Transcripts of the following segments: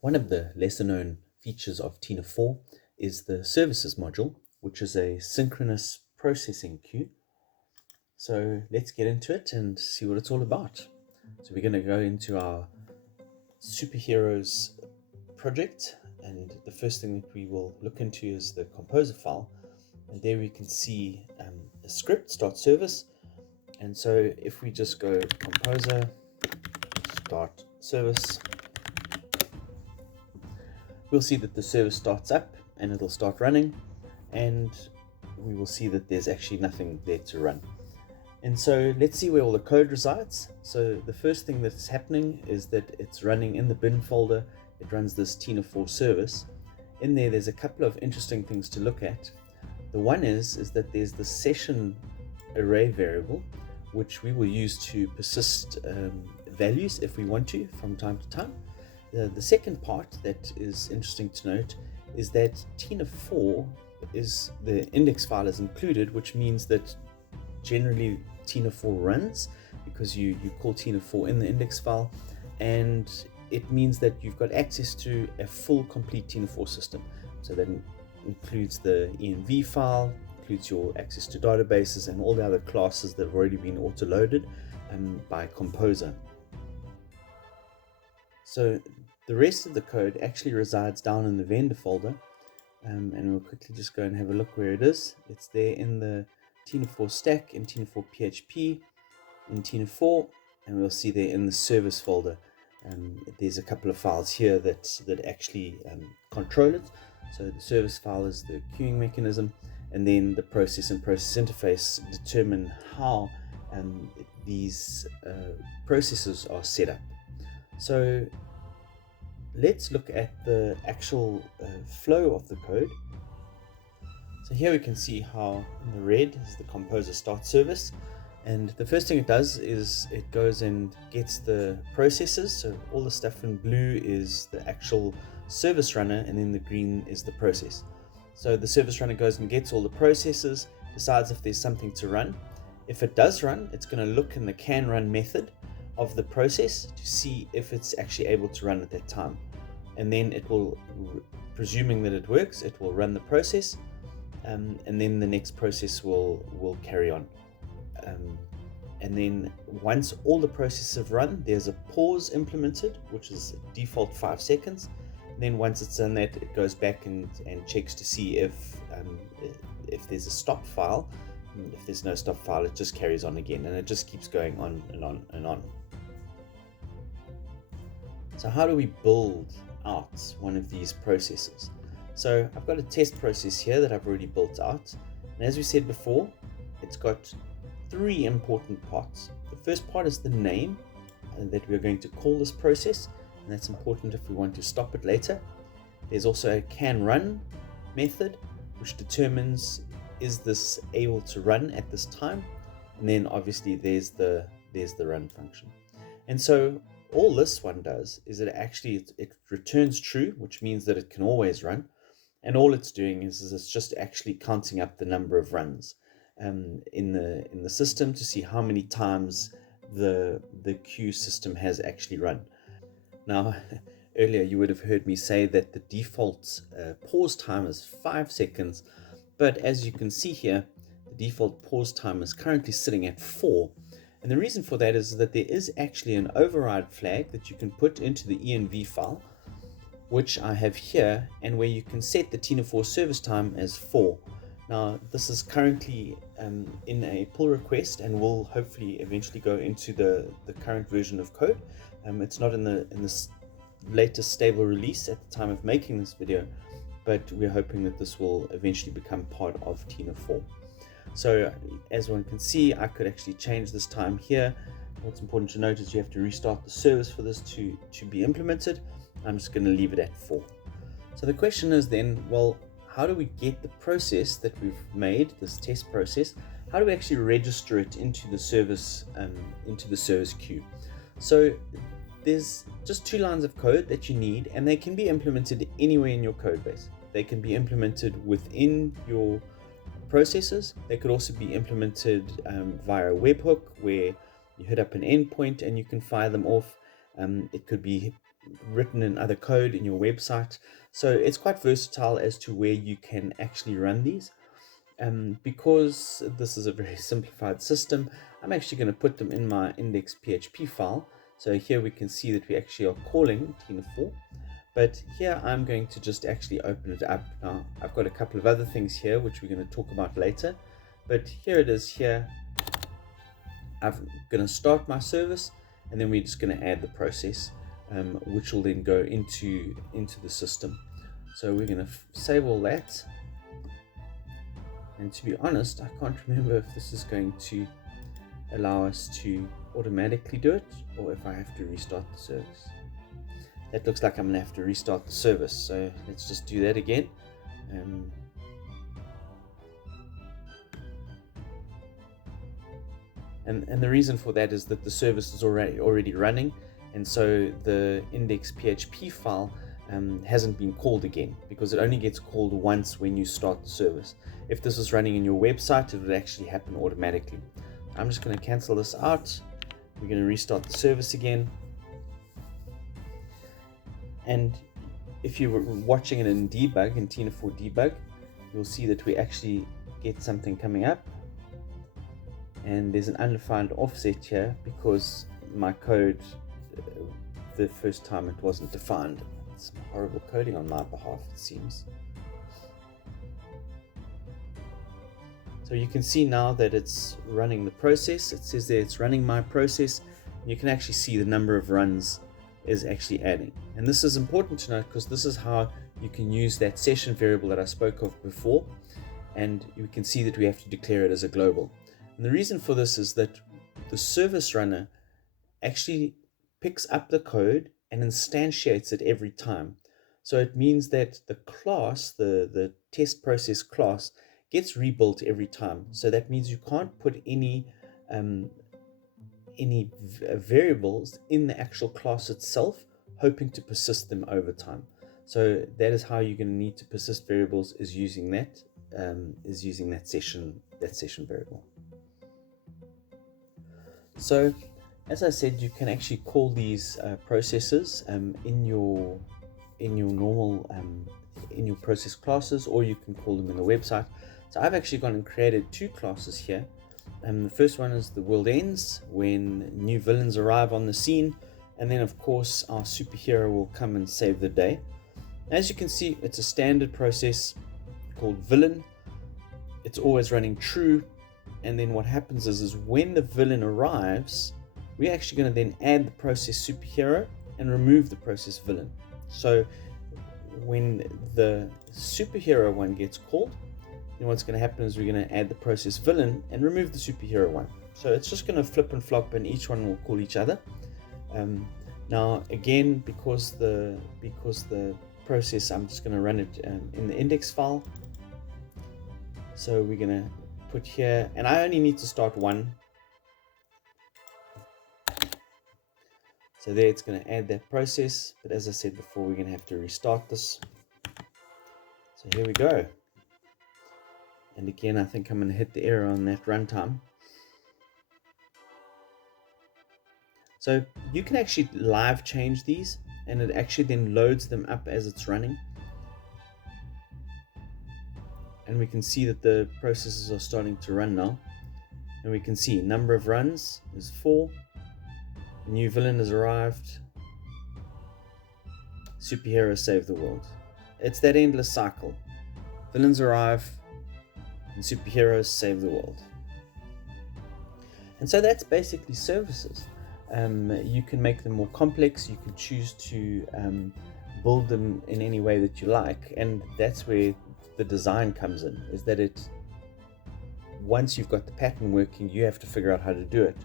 One of the lesser known features of Tina4 is the services module, which is a synchronous processing queue. So let's get into it and see what it's all about. So we're going to go into our superheroes project, and the first thing that we will look into is the composer file. And there we can see a script, start service. And so if we just go composer, start service, we'll see that the service starts up and it'll start running, and we will see that there's actually nothing there to run. And so let's see where all the code resides. So the first thing that's happening is that it's running in the bin folder. It runs this Tina4 service. In there, there's a couple of interesting things to look at. The one is that there's the session array variable, which we will use to persist values if we want to from time to time. The second part that is interesting to note is that Tina4 is the index file is included, which means that generally Tina4 runs because you call Tina4 in the index file, and it means that you've got access to a full complete Tina4 system. So that includes the env file, includes your access to databases and all the other classes that have already been auto-loaded by Composer. So the rest of the code actually resides down in the vendor folder, and we'll quickly just go and have a look where it is. It's there in the Tina4 stack, in Tina4 PHP, in Tina4, and we'll see there in the service folder. There's a couple of files here that actually control it. So the service file is the queuing mechanism, and then the process and process interface determine how these processes are set up. So let's look at the actual flow of the code. So here we can see how in the red is the composer start service, and the first thing it does is it goes and gets the processes. So all the stuff in blue is the actual service runner, and then the green is the process. So the service runner goes and gets all the processes, decides if there's something to run. If it does run, it's going to look in the can run method of the process to see if it's actually able to run at that time, and then it will, presuming that it works, it will run the process, and then the next process will carry on, and then once all the processes have run, there's a pause implemented, which is default 5 seconds. And then once it's done that, it goes back and checks to see if there's a stop file. And if there's no stop file, it just carries on again, and it just keeps going on and on and on. So how do we build out one of these processes? So I've got a test process here that I've already built out, and as we said before, it's got 3 important parts. The first part is the name that we're going to call this process, and that's important if we want to stop it later. There's also a can run method, which determines is this able to run at this time, and then obviously there's the run function. And so all this one does is it returns true, which means that it can always run, and all it's doing is it's just actually counting up the number of runs in the system to see how many times the queue system has actually run. Now, earlier you would have heard me say that the default pause time is 5 seconds, but as you can see here, the default pause time is currently sitting at 4. And the reason for that is that there is actually an override flag that you can put into the env file, which I have here, and where you can set the Tina4 service time as 4. Now, this is currently in a pull request and will hopefully eventually go into the current version of code. It's not in this latest stable release at the time of making this video, but we're hoping that this will eventually become part of Tina4. So as one can see, I could actually change this time here. What's important to note is you have to restart the service for this to be implemented. I'm just going to leave it at 4. So the question is then, well, how do we get the process that we've made, this test process, how do we actually register it into the service queue? So there's just 2 lines of code that you need, and they can be implemented anywhere in your code base. They can be implemented within your processes. They could also be implemented via a webhook where you hit up an endpoint and you can fire them off. It could be written in other code in your website. So it's quite versatile as to where you can actually run these. Because this is a very simplified system, I'm actually going to put them in my index.php file. So here we can see that we actually are calling Tina4, but here I'm going to just actually open it up. Now I've got a couple of other things here which we're going to talk about later, but here it is. Here I'm going to start my service, and then we're just going to add the process, which will then go into the system. So we're going to save all that. And to be honest, I can't remember if this is going to allow us to automatically do it, or if I have to restart the service. That looks like I'm going to have to restart the service, so let's just do that again. And the reason for that is that the service is already running, and so the index.php file hasn't been called again, because it only gets called once when you start the service. If this is running in your website, it would actually happen automatically. I'm just going to cancel this out. We're going to restart the service again. And if you were watching it in debug, in Tina4 debug, you'll see that we actually get something coming up. And there's an undefined offset here because my code, the first time it wasn't defined. It's some horrible coding on my behalf, it seems. So you can see now that it's running the process. It says there it's running my process. And you can actually see the number of runs is actually adding. And this is important to note because this is how you can use that session variable that I spoke of before. And you can see that we have to declare it as a global. And the reason for this is that the service runner actually picks up the code and instantiates it every time. So it means that the class, the test process class, gets rebuilt every time. So that means you can't put any variables in the actual class itself, hoping to persist them over time. So that is how you're going to need to persist variables, is using that session variable. So as I said, you can actually call these processes in your normal in your process classes, or you can call them in the website. So I've actually gone and created two classes here. The first one is the world ends, when new villains arrive on the scene, and then of course our superhero will come and save the day. As you can see, it's a standard process called villain. It's always running true, and then what happens is when the villain arrives, we're actually going to then add the process superhero and remove the process villain. So when the superhero one gets called, then what's going to happen is we're going to add the process villain and remove the superhero one. So it's just going to flip and flop, and each one will call each other. Now again, because the process, I'm just going to run it in the index file. So we're going to put here, and I only need to start one. So there, it's going to add that process, but as I said before, we're going to have to restart this. So here we go. And again, I think I'm going to hit the error on that runtime. So you can actually live change these, and it actually then loads them up as it's running. And we can see that the processes are starting to run now. And we can see number of runs is 4. A new villain has arrived. Superhero save the world. It's that endless cycle. Villains arrive, and superheroes save the world. And so that's basically services. You can make them more complex. You can choose to build them in any way that you like, and that's where the design comes in, is that once you've got the pattern working, you have to figure out how to do it.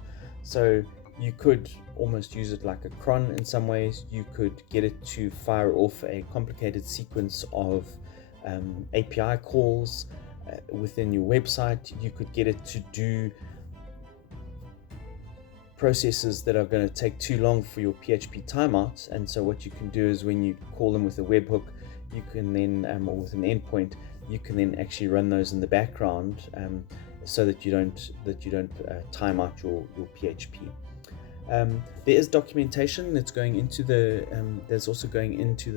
So you could almost use it like a cron in some ways. You could get it to fire off a complicated sequence of API calls within your website. You could get it to do processes that are going to take too long for your PHP timeouts, and so what you can do is when you call them with a webhook, you can then, or with an endpoint, you can then actually run those in the background so that you don't time out your PHP. There is documentation that's going into the there's also going into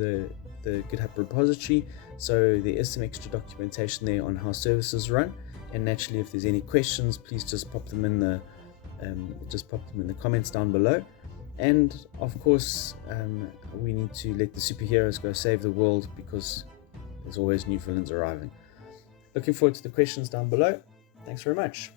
the GitHub repository, so there is some extra documentation there on how services run. And naturally, if there's any questions, please just pop them in the comments down below. And of course, we need to let the superheroes go save the world, because there's always new villains arriving. Looking forward to the questions down below. Thanks very much.